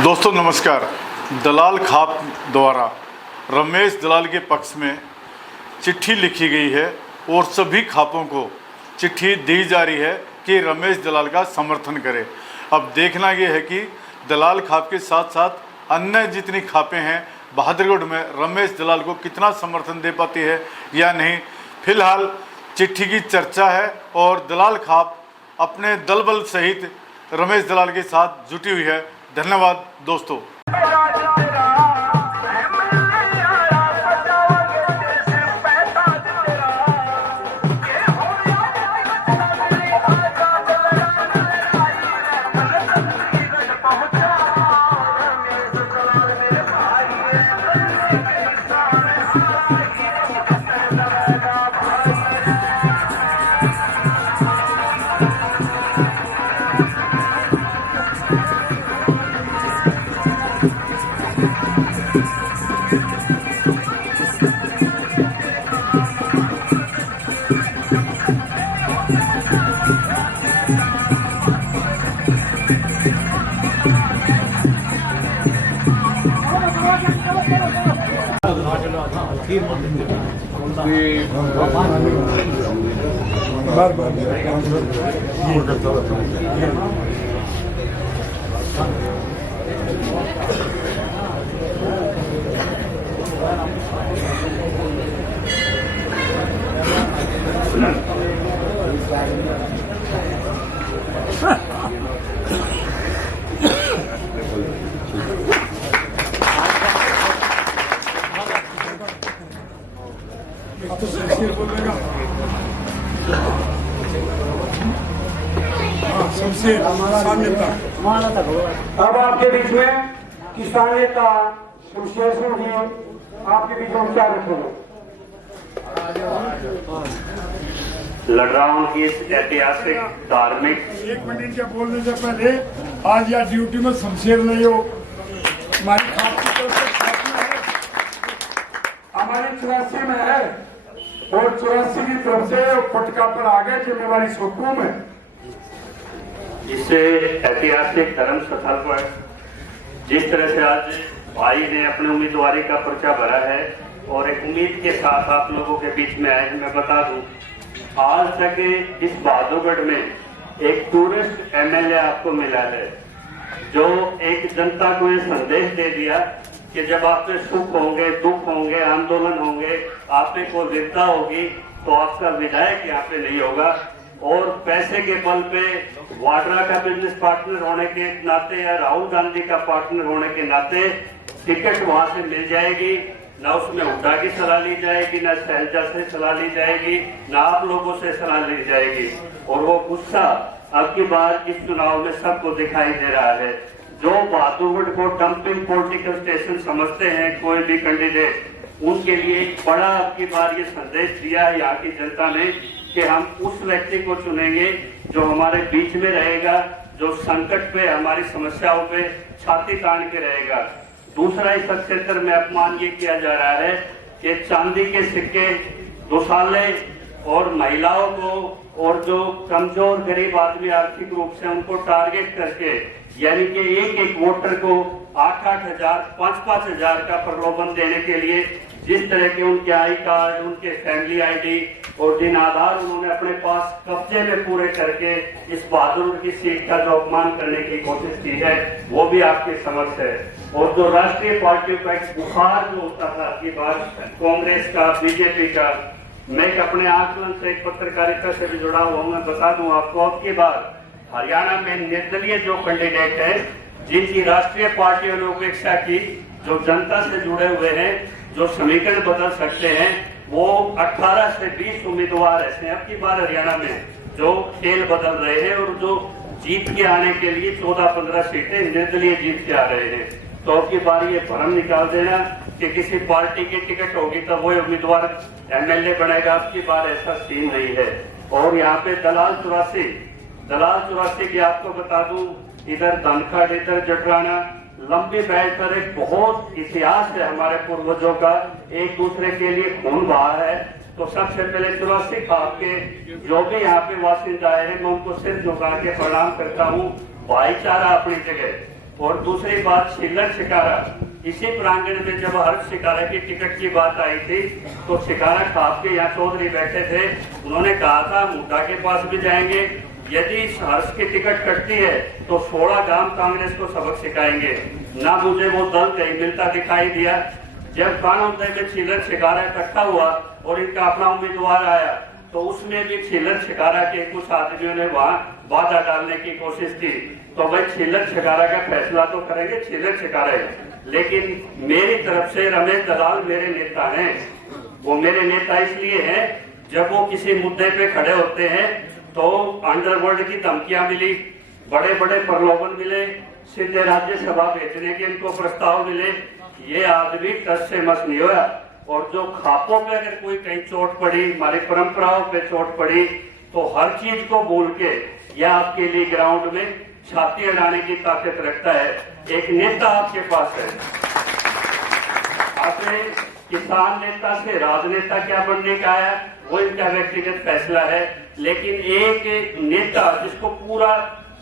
दोस्तों नमस्कार। दलाल खाप द्वारा रमेश दलाल के पक्ष में चिट्ठी लिखी गई है और सभी खापों को चिट्ठी दी जा रही है कि रमेश दलाल का समर्थन करें। अब देखना ये है कि दलाल खाप के साथ साथ अन्य जितनी खापें हैं बहादुरगढ़ में रमेश दलाल को कितना समर्थन दे पाती है या नहीं। फिलहाल चिट्ठी की चर्चा है और दलाल खाप अपने दल बल सहित रमेश दलाल के साथ जुटी हुई है। धन्यवाद दोस्तों। अब आपके बीच में किसान नेता शमशेर सिंह जी आपके बीच में क्या रखेंगे। लड़ रहा हूँ कि इस ऐतिहासिक धार्मिक एक मिनट क्या बोलने से पहले आज या ड्यूटी में शमशेर नहीं हो, हमारी खाप की तरफ से खात्मा है, हमारी 84 में है और 84 की तरफ से पटका पर आ गए जिम्मेवारी हुकूम है। इस ऐतिहासिक धर्म स्थल पर जिस तरह से आज भाई ने अपने उम्मीदवारी का पर्चा भरा है और एक उम्मीद के साथ आप लोगों के बीच में आए, मैं बता दूं आज तक इस बहादुरगढ़ में एक टूरिस्ट एमएलए आपको मिला है जो एक जनता को ये संदेश दे दिया कि जब आप पे सुख होंगे, दुख होंगे, आंदोलन होंगे, आप पे कोई विपदा होगी तो आपका विधायक यहाँ पे नहीं होगा। और पैसे के बल पे वाड्रा का बिजनेस पार्टनर होने के नाते या राहुल गांधी का पार्टनर होने के नाते टिकट वहां से मिल जाएगी। ना उसमें हुड्डा की सलाह ली जाएगी, ना शैलजा से सलाह ली जाएगी, ना आप लोगों से सलाह ली जाएगी। और वो गुस्सा अब की बार इस चुनाव में सबको दिखाई दे रहा है। जो बहादुरगढ़ को डंपिंग पॉलिटिकल स्टेशन समझते हैं कोई भी कैंडिडेट, उनके लिए एक बड़ा अब की बार ये संदेश दिया है यहाँ की जनता ने कि हम उस व्यक्ति को चुनेंगे जो हमारे बीच में रहेगा, जो संकट पे हमारी समस्याओं पे छाती तान के रहेगा। दूसरा इस क्षेत्र में अपमान ये किया जा रहा है कि चांदी के सिक्के दुसाले और महिलाओं को और जो कमजोर गरीब आदमी आर्थिक रूप से उनको टारगेट करके यानी कि एक एक वोटर को 8-8 हजार 5-5 हजार का प्रलोभन देने के लिए जिस तरह के उनके आई कार्ड, उनके फैमिली आईडी और जिन आधार उन्होंने अपने पास कब्जे में पूरे करके इस बहादुर की सीट का जो अपमान करने की कोशिश की है वो भी आपके समक्ष है। और जो राष्ट्रीय पार्टियों का एक बुखार जो होता था आपकी बात कांग्रेस का, बीजेपी का, मैं एक अपने आकलन से एक पत्रकारिता से भी जुड़ा हुआ हूँ, मैं बता दूं आपको अब की बार हरियाणा में निर्दलीय जो कैंडिडेट है जिनकी राष्ट्रीय पार्टियों ने उपेक्षा की, जो जनता से जुड़े हुए हैं, जो समीकरण बदल सकते हैं, वो 18 से 20 उम्मीदवार ऐसे हैं अब की बार हरियाणा में जो खेल बदल रहे हैं और जो जीत के आने के लिए 14-15 सीटें निर्दलीय जीत के आ रहे हैं। तो अब की बार ये भ्रम निकाल देना कि किसी पार्टी की टिकट होगी तब वो उम्मीदवार एमएलए बनेगा, अब की बार ऐसा सीन नहीं है। और यहाँ पे दलाल 84 की आपको बता दूं, इधर धनखड़, इधर जटराना, लंबी बेल्ट पर एक बहुत इतिहास है हमारे पूर्वजों का, एक दूसरे के लिए खून बहा है। तो सबसे पहले 84 खाप के जो भी यहाँ पे वासिंदा है मैं उनको सिर झुका के प्रणाम करता हूँ। भाईचारा अपनी जगह और दूसरी बात छिल्लर शिकारा, इसी प्रांगण में जब हर्ष शिकारा की टिकट की बात आई थी तो शिकारा खाप के यहाँ चौधरी बैठे थे, उन्होंने कहा था मुद्दा के पास भी जाएंगे, यदि हर्ष की टिकट कटती है तो 16 गांव कांग्रेस को सबक सिखाएंगे। ना मुझे वो दल कहीं मिलता दिखाई दिया। जब कानून में छिल्लर शिकारा इकट्ठा हुआ और इनका अपना उम्मीदवार आया तो उसमें भी छिल्लर शिकारा के कुछ आदमियों ने वहां बाधा डालने की कोशिश की। तो भाई छिल्लर शिकारा का फैसला तो करेंगे छिल्लर शिकारा है, लेकिन मेरी तरफ से रमेश दलाल मेरे नेता हैं। वो मेरे नेता इसलिए हैं, जब वो किसी मुद्दे पे खड़े होते हैं तो अंडरवर्ल्ड की धमकियां मिली, बड़े बड़े प्रलोभन मिले, सीधे राज्यसभा भेजने के इनको प्रस्ताव मिले। ये आदमी टस से मस नहीं हुआ। और जो खापों पे अगर कोई कहीं चोट पड़ी, हमारी परंपराओं पे चोट पड़ी, तो हर चीज को भूल के यह आपके लिए ग्राउंड में छाती अड़ाने की ताकत रखता है। एक नेता आपके पास है। आपने किसान नेता से राजनेता क्या बनने का है वो इनका व्यक्तिगत फैसला है, लेकिन एक नेता जिसको पूरा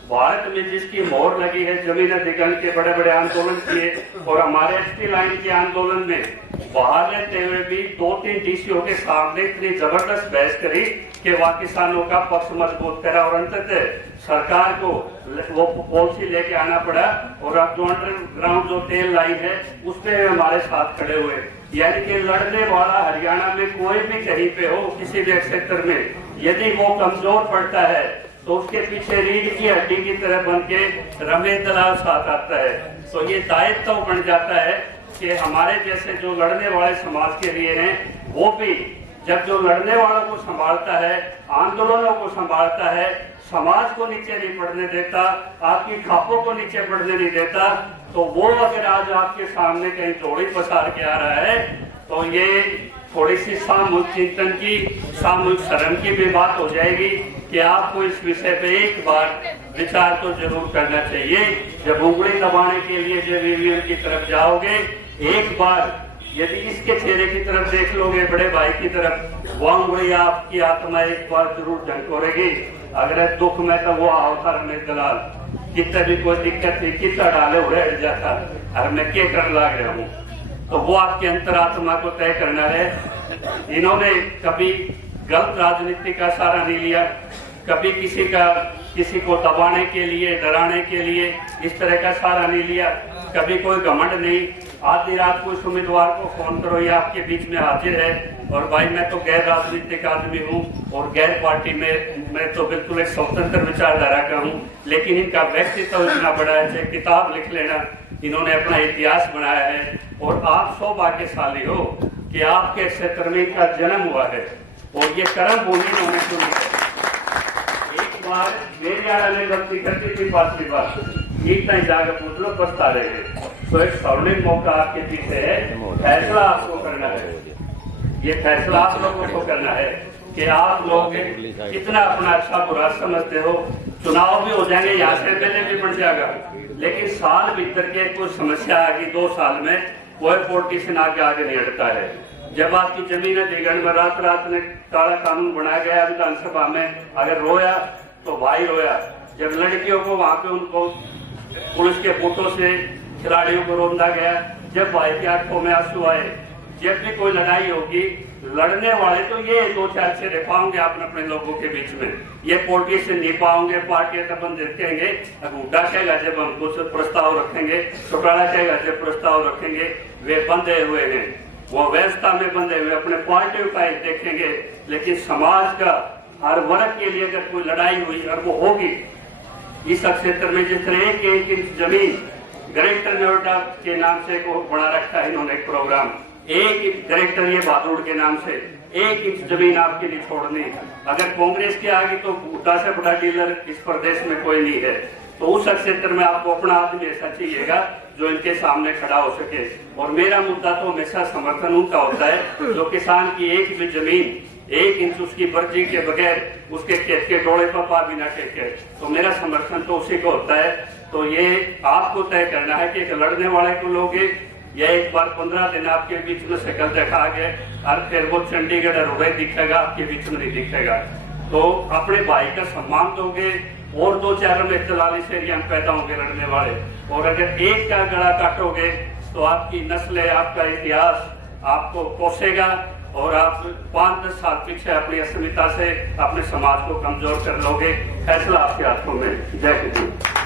भारत में जिसकी मोहर लगी है, जमीन अधिग्रहण के बड़े बड़े आंदोलन किए और हमारे एसटी लाइन के आंदोलन में बाहर रहते हुए भी 2-3 डीसीओ के सामने इतनी जबरदस्त बहस करी कि वह किसानों का पक्ष मजबूत करा और अंततः सरकार को वो पॉलिसी लेके आना पड़ा। और अब जो अंडरग्राउंड जो तेल लाइन है उस पर हमारे साथ खड़े हुए। यानी कि लड़ने वाला हरियाणा में कोई भी कहीं पे हो, किसी भी सेक्टर में, यदि वो कमजोर पड़ता है तो उसके पीछे रीढ़ की हड्डी की तरह बन के रमेश दलाल साथ आता है। तो ये दायित्व बन जाता है कि हमारे जैसे जो लड़ने वाले समाज के लिए हैं, वो भी जब जो लड़ने वालों को संभालता है, आंदोलनों को संभालता है, समाज को नीचे नहीं पड़ने देता, आपकी खापों को नीचे पड़ने नहीं देता, तो वो अगर आज आपके सामने कहीं जोड़ी पसार के आ रहा है तो ये थोड़ी सी सामूहिक चिंतन की, सामूहिक शर्म की भी बात हो जाएगी कि आपको इस विषय पे एक बार विचार तो जरूर करना चाहिए। जब उंगली दबाने के लिए जब ईवीएम की तरफ जाओगे, एक बार यदि इसके चेहरे की तरफ देख लोगे, बड़े भाई की तरफ, वह उंगली आपकी आत्मा एक बार जरूर झंकोरेगी। अगर दुख में तो वो आवता रमेश दलाल, कितना भी कोई दिक्कत थी, कितना डाले उड़े हट जाता, अरे मैं क्या कर लग रहा हूँ, तो वो आपके अंतरात्मा को तय करना है। इन्होंने कभी गलत राजनीति का सहारा नहीं लिया, कभी किसी को दबाने के लिए, डराने के लिए इस तरह का सहारा नहीं लिया, कभी कोई घमंड नहीं। आधी रात को इस उम्मीदवार को फोन करो, ये आपके बीच में हाजिर है। और भाई मैं तो गैर राजनीतिक आदमी हूँ और गैर पार्टी में मैं तो बिल्कुल एक स्वतंत्र विचारधारा का हूँ, लेकिन इनका व्यक्तित्व इतना बड़ा है, चाहे किताब लिख लेना, इन्होंने अपना इतिहास बनाया है। और आप सौभाग्यशाली हो कि आपके क्षेत्र में इनका जन्म हुआ है और ये कर्म भूमि इन्होंने चुनी है। एक बार मेरी आड़ा में गलती करती थी, पांचवी बार इतना ही जाकर पूछ लो, पछता रहे हैं। तो एक स्वर्णिम मौका आपके पीछे है, फैसला आपको करना है। ये फैसला आप लोगों को करना है कि आप लोग कितना अपना अच्छा बुरा समझते हो। चुनाव भी हो जाएंगे, यहाँ से एमएलए भी बन जाएगा, लेकिन साल भीतर के कोई समस्या आ गई, 2 साल में कोई पॉलिटिशियन आगे नहीं हटता है। जब आपकी जमीन अधिग्रहण में रात में काला कानून बनाया गया विधानसभा में, अगर रोया तो भाई रोया। जब लड़कियों को वहां पे उनको पुलिस के फोटो से खिलाड़ियों को रोंदा गया, जब भाई की आंखों में आंसू आए, जब भी कोई लड़ाई होगी, लड़ने वाले तो ये 2-4 अच्छे रह पाओगे आप अपने लोगों के बीच में, ये पॉलिटिशियन नहीं पाओगे। पार्टी का बंद देखेंगे, हुड्डा कहेगा जब हम कुछ प्रस्ताव रखेंगे, चौटाला कहेगा जब प्रस्ताव रखेंगे, वे बंधे हुए हैं, वो व्यवस्था में बंधे हुए अपने पार्टी का देखेंगे। लेकिन समाज का हर वर्ग के लिए अगर कोई लड़ाई हुई और वो होगी, इस क्षेत्र में जिस तरह 1 इंच जमीन डायरेक्टर नोएडा के नाम से को बना रखा है इन्होंने एक प्रोग्राम, 1 इंच डायरेक्टर ये बहादुर के नाम से 1 इंच जमीन आपके लिए छोड़नी। अगर कांग्रेस की आ गई तो बूटा से बड़ा डीलर इस प्रदेश में कोई नहीं है। तो उस क्षेत्र में आपको अपना आदमी ऐसा चाहिएगा जो इनके सामने खड़ा हो सके। और मेरा मुद्दा तो हमेशा समर्थन उनका होता है जो किसान की एक भी जमीन 1 इंच उसकी मर्जी के बगैर उसके खेत के डोले पर पा भी ना टेके, तो मेरा समर्थन तो उसी को होता है। तो ये आपको तय करना है कि एक लड़ने वाले को लोगे या एक बार 15 दिन आपके बीच में शक्ल दिखा गए और फिर वो चंडीगढ़ रुपए दिखेगा, आपके बीच में नहीं दिखेगा। तो अपने भाई का सम्मान दोगे, और 2-4 रमेश दलाल इस एरिया में पैदा होंगे लड़ने वाले, और अगर एक का गला काटोगे तो आपकी नस्लें, आपका इतिहास आपको कोसेगा और आप 5-10 साल पीछे अपनी अस्मिता से अपने समाज को कमजोर कर लोगे। फैसला आपके हाथों में। जय हिंद।